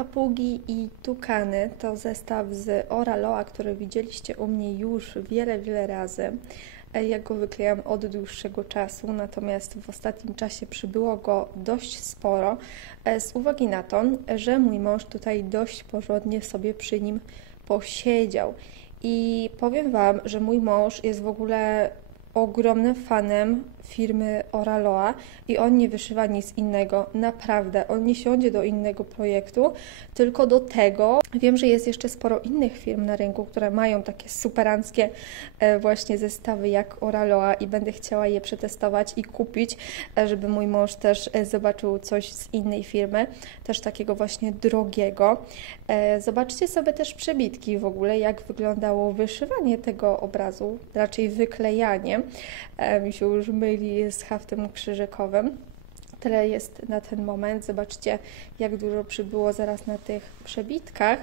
Papugi i Tukany to zestaw z Oraloa, który widzieliście u mnie już wiele razy. Ja go wyklejam od dłuższego czasu, natomiast w ostatnim czasie przybyło go dość sporo z uwagi na to, że mój mąż tutaj dość porządnie sobie przy nim posiedział. I powiem Wam, że mój mąż jest w ogóle ogromnym fanem firmy Oraloa i on nie wyszywa nic innego, naprawdę. On nie siądzie do innego projektu, tylko do tego. Wiem, że jest jeszcze sporo innych firm na rynku, które mają takie superanckie właśnie zestawy jak Oraloa i będę chciała je przetestować i kupić, żeby mój mąż też zobaczył coś z innej firmy, też takiego właśnie drogiego. Zobaczcie sobie też przebitki w ogóle, jak wyglądało wyszywanie tego obrazu, raczej wyklejanie. Mi się już myli z haftem krzyżykowym. Tyle jest na ten moment. Zobaczcie, jak dużo przybyło zaraz na tych przebitkach.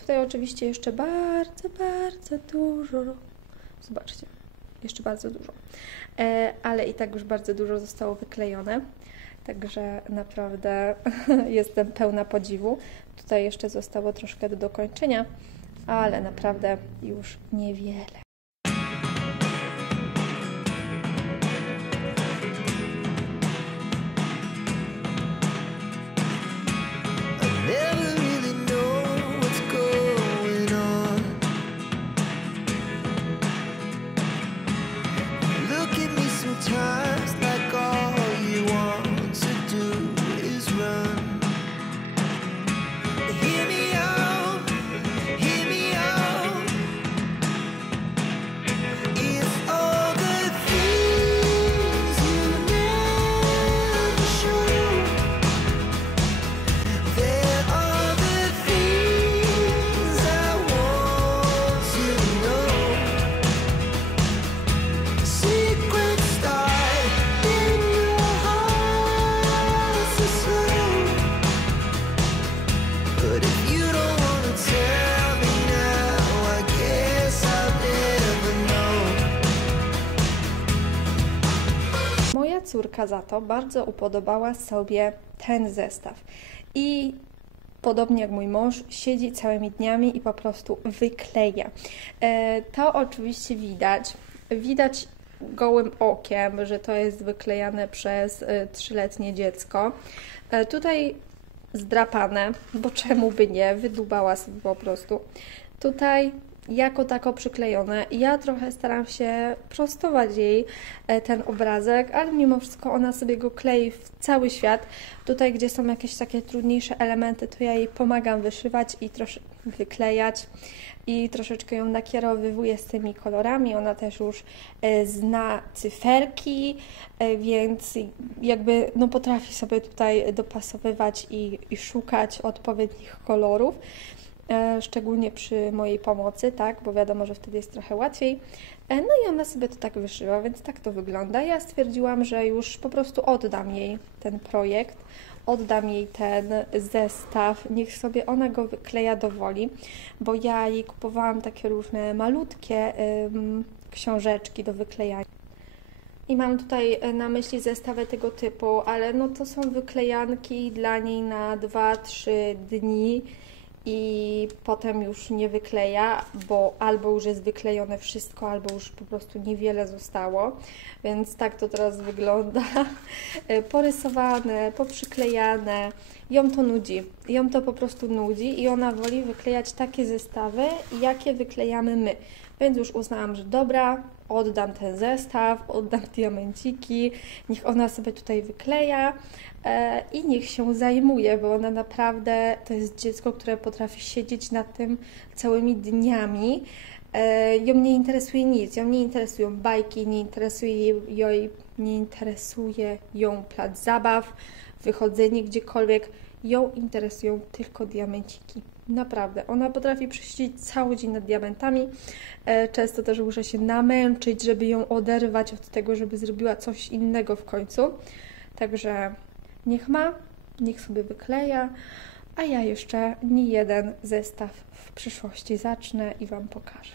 Tutaj oczywiście jeszcze bardzo dużo. Zobaczcie, jeszcze bardzo dużo. Ale i tak już bardzo dużo zostało wyklejone. Także naprawdę jestem pełna podziwu. Tutaj jeszcze zostało troszkę do dokończenia, ale naprawdę już niewiele. Moja córka za to bardzo upodobała sobie ten zestaw i podobnie jak mój mąż siedzi całymi dniami i po prostu wykleja. To oczywiście widać gołym okiem, że to jest wyklejane przez 3-letnie dziecko. Tutaj zdrapane, bo czemu by nie, wydubała sobie po prostu. Tutaj jako tako przyklejone. Ja trochę staram się prostować jej ten obrazek, ale mimo wszystko ona sobie go klei w cały świat. Tutaj, gdzie są jakieś takie trudniejsze elementy, to ja jej pomagam wyszywać i troszkę wyklejać i troszeczkę ją nakierowywuję z tymi kolorami. Ona też już zna cyferki, więc jakby no potrafi sobie tutaj dopasowywać i szukać odpowiednich kolorów. Szczególnie przy mojej pomocy, tak, bo wiadomo, że wtedy jest trochę łatwiej. No i ona sobie to tak wyszyła, więc tak to wygląda. Ja stwierdziłam, że już po prostu oddam jej ten projekt, oddam jej ten zestaw, niech sobie ona go wykleja do woli, bo ja jej kupowałam takie różne malutkie książeczki do wyklejania. I mam tutaj na myśli zestawy tego typu, ale no to są wyklejanki dla niej na 2-3 dni. I potem już nie wykleja, bo albo już jest wyklejone wszystko, albo już po prostu niewiele zostało. Więc tak to teraz wygląda. Porysowane, poprzyklejane. Ją to nudzi. Ją to po prostu nudzi i ona woli wyklejać takie zestawy, jakie wyklejamy my. Więc już uznałam, że dobra, oddam ten zestaw, oddam diamenciki, niech ona sobie tutaj wykleja i niech się zajmuje, bo ona naprawdę to jest dziecko, które potrafi siedzieć nad tym całymi dniami. Ją nie interesuje nic, ją nie interesują bajki, nie interesuje ją plac zabaw, wychodzenie gdziekolwiek. Ją interesują tylko diamenciki. Naprawdę, ona potrafi przesiedzieć cały dzień nad diamentami. Często też muszę się namęczyć, żeby ją oderwać od tego, żeby zrobiła coś innego w końcu. Także niech sobie wykleja, a ja jeszcze nie jeden zestaw w przyszłości zacznę i Wam pokażę.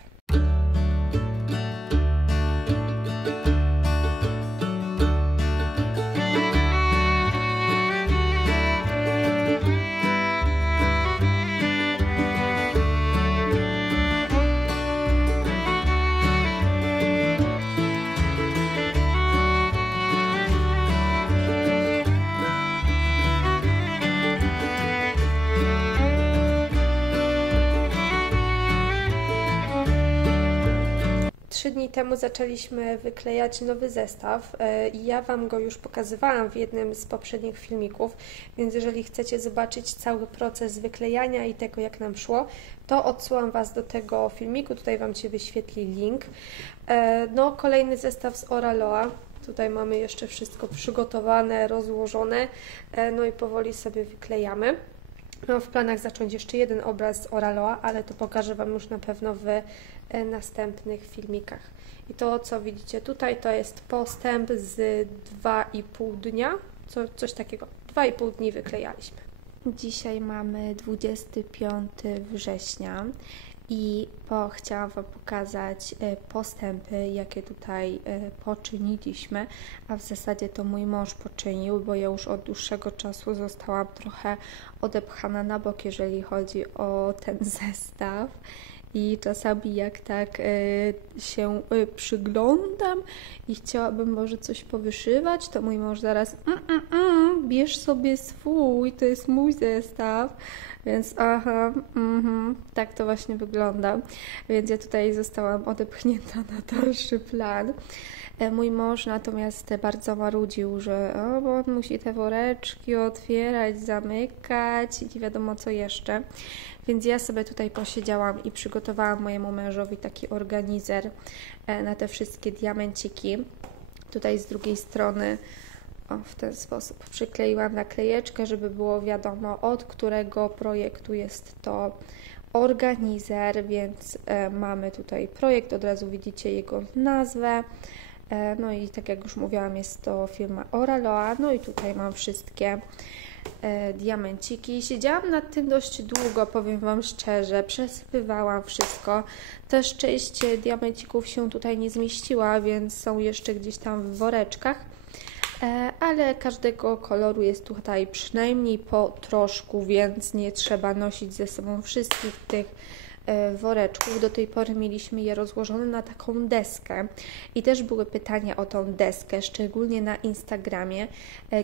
dni temu zaczęliśmy wyklejać nowy zestaw i ja Wam go już pokazywałam w jednym z poprzednich filmików, więc jeżeli chcecie zobaczyć cały proces wyklejania i tego, jak nam szło, to odsyłam Was do tego filmiku, tutaj Wam się wyświetli link. No, kolejny zestaw z Oraloa. Tutaj mamy jeszcze wszystko przygotowane, rozłożone, no i powoli sobie wyklejamy. Mam w planach zacząć jeszcze jeden obraz z Oraloa, ale to pokażę Wam już na pewno w następnych filmikach. I to, co widzicie tutaj, to jest postęp z 2,5 dnia, coś takiego. 2,5 dni wyklejaliśmy. Dzisiaj mamy 25 września i chciałam Wam pokazać postępy, jakie tutaj poczyniliśmy, a w zasadzie to mój mąż poczynił, bo ja już od dłuższego czasu zostałam trochę odepchana na bok, jeżeli chodzi o ten zestaw. I czasami jak tak się przyglądam i chciałabym może coś powyszywać, to mój mąż zaraz bierz sobie swój, to jest mój zestaw. Więc tak to właśnie wygląda. Więc ja tutaj zostałam odepchnięta na dalszy plan. Mój mąż natomiast bardzo marudził, że bo on musi te woreczki otwierać, zamykać i nie wiadomo co jeszcze. Więc ja sobie tutaj posiedziałam i przygotowałam mojemu mężowi taki organizer na te wszystkie diamenciki. Tutaj z drugiej strony w ten sposób przykleiłam naklejeczkę, żeby było wiadomo, od którego projektu jest to organizer, więc mamy tutaj projekt, od razu widzicie jego nazwę. No i tak jak już mówiłam, jest to firma Oraloa. No i tutaj mam wszystkie diamenciki. Siedziałam nad tym dość długo, powiem Wam szczerze, przesypywałam wszystko. Też część diamencików się tutaj nie zmieściła, więc są jeszcze gdzieś tam w woreczkach. Ale każdego koloru jest tutaj przynajmniej po troszku, więc nie trzeba nosić ze sobą wszystkich tych woreczków. Do tej pory mieliśmy je rozłożone na taką deskę i też były pytania o tą deskę, szczególnie na Instagramie,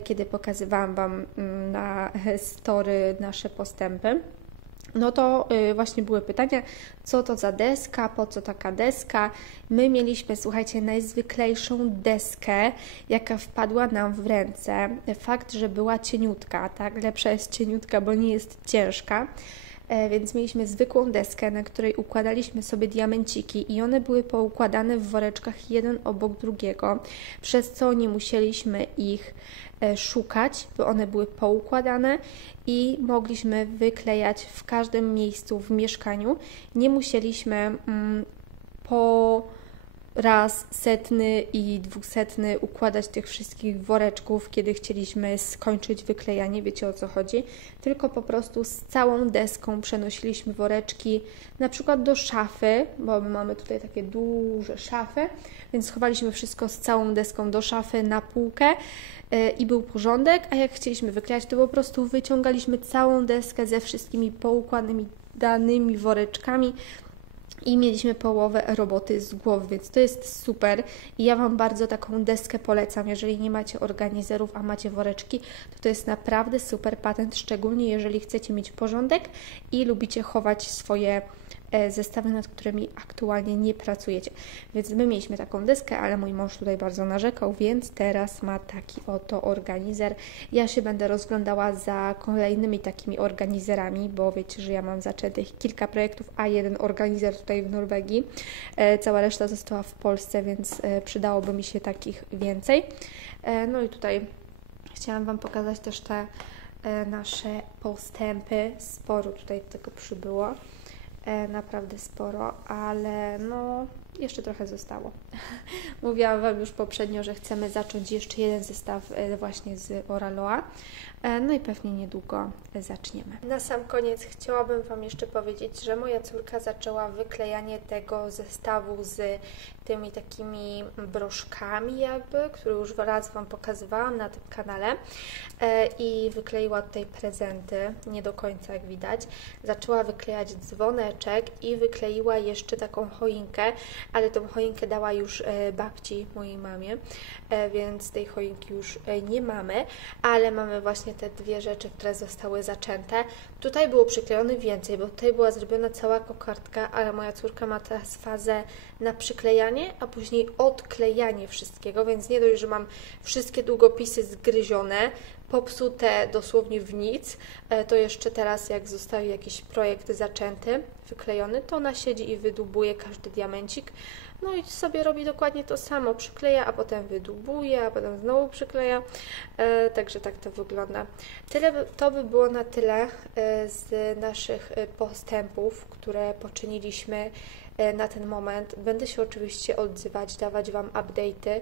kiedy pokazywałam Wam na story nasze postępy. No to właśnie były pytania, co to za deska, po co taka deska. My mieliśmy, słuchajcie, najzwyklejszą deskę, jaka wpadła nam w ręce. Fakt, że była cieniutka, tak? Lepsza jest cieniutka, bo nie jest ciężka. Więc mieliśmy zwykłą deskę, na której układaliśmy sobie diamenciki i one były poukładane w woreczkach jeden obok drugiego, przez co nie musieliśmy ich szukać, bo one były poukładane i mogliśmy wyklejać w każdym miejscu w mieszkaniu. Nie musieliśmy po raz setny i 200 układać tych wszystkich woreczków, kiedy chcieliśmy skończyć wyklejanie, wiecie o co chodzi, tylko po prostu z całą deską przenosiliśmy woreczki na przykład do szafy, bo my mamy tutaj takie duże szafy, więc schowaliśmy wszystko z całą deską do szafy na półkę i był porządek, a jak chcieliśmy wyklejać, to po prostu wyciągaliśmy całą deskę ze wszystkimi poukładanymi danymi woreczkami i mieliśmy połowę roboty z głowy, więc to jest super i ja Wam bardzo taką deskę polecam. Jeżeli nie macie organizerów, a macie woreczki, to jest naprawdę super patent, szczególnie jeżeli chcecie mieć porządek i lubicie chować swoje zestawy, nad którymi aktualnie nie pracujecie. Więc my mieliśmy taką deskę, ale mój mąż tutaj bardzo narzekał, więc teraz ma taki oto organizer. Ja się będę rozglądała za kolejnymi takimi organizerami, bo wiecie, że ja mam zaczętych kilka projektów, a jeden organizer tutaj w Norwegii. Cała reszta została w Polsce, więc przydałoby mi się takich więcej. No i tutaj chciałam Wam pokazać też te nasze postępy. Sporo tutaj tego przybyło. Naprawdę sporo, ale no jeszcze trochę zostało. Mówiłam Wam już poprzednio, że chcemy zacząć jeszcze jeden zestaw właśnie z Oraloa, no i pewnie niedługo zaczniemy. Na sam koniec chciałabym Wam jeszcze powiedzieć, że moja córka zaczęła wyklejanie tego zestawu z tymi takimi broszkami jakby, które już raz Wam pokazywałam na tym kanale i wykleiła tutaj prezenty, nie do końca jak widać. Zaczęła wyklejać dzwoneczek i wykleiła jeszcze taką choinkę. ale tą choinkę dała już babci, mojej mamie, więc tej choinki już nie mamy, ale mamy właśnie te dwie rzeczy, które zostały zaczęte. Tutaj było przyklejone więcej, bo tutaj była zrobiona cała kokardka, ale moja córka ma teraz fazę na przyklejanie, a później odklejanie wszystkiego, więc nie dość, że mam wszystkie długopisy zgryzione, popsute dosłownie w nic, to jeszcze teraz jak zostaje jakiś projekt zaczęty, wyklejony, to ona siedzi i wydłubuje każdy diamencik, no i sobie robi dokładnie to samo, przykleja, a potem wydłubuje, a potem znowu przykleja, także tak to wygląda. To by było na tyle z naszych postępów, które poczyniliśmy na ten moment. Będę się oczywiście odzywać, dawać Wam update'y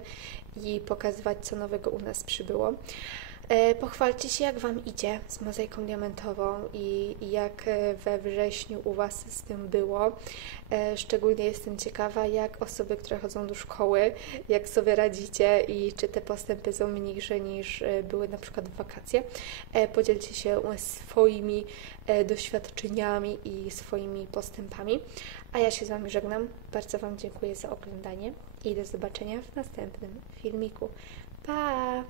i pokazywać, co nowego u nas przybyło. Pochwalcie się, jak Wam idzie z mozaiką diamentową i jak we wrześniu u Was z tym było. Szczególnie jestem ciekawa, jak osoby, które chodzą do szkoły, jak sobie radzicie i czy te postępy są mniejsze niż były na przykład w wakacje. Podzielcie się swoimi doświadczeniami i swoimi postępami. A ja się z Wami żegnam. Bardzo Wam dziękuję za oglądanie i do zobaczenia w następnym filmiku. Pa!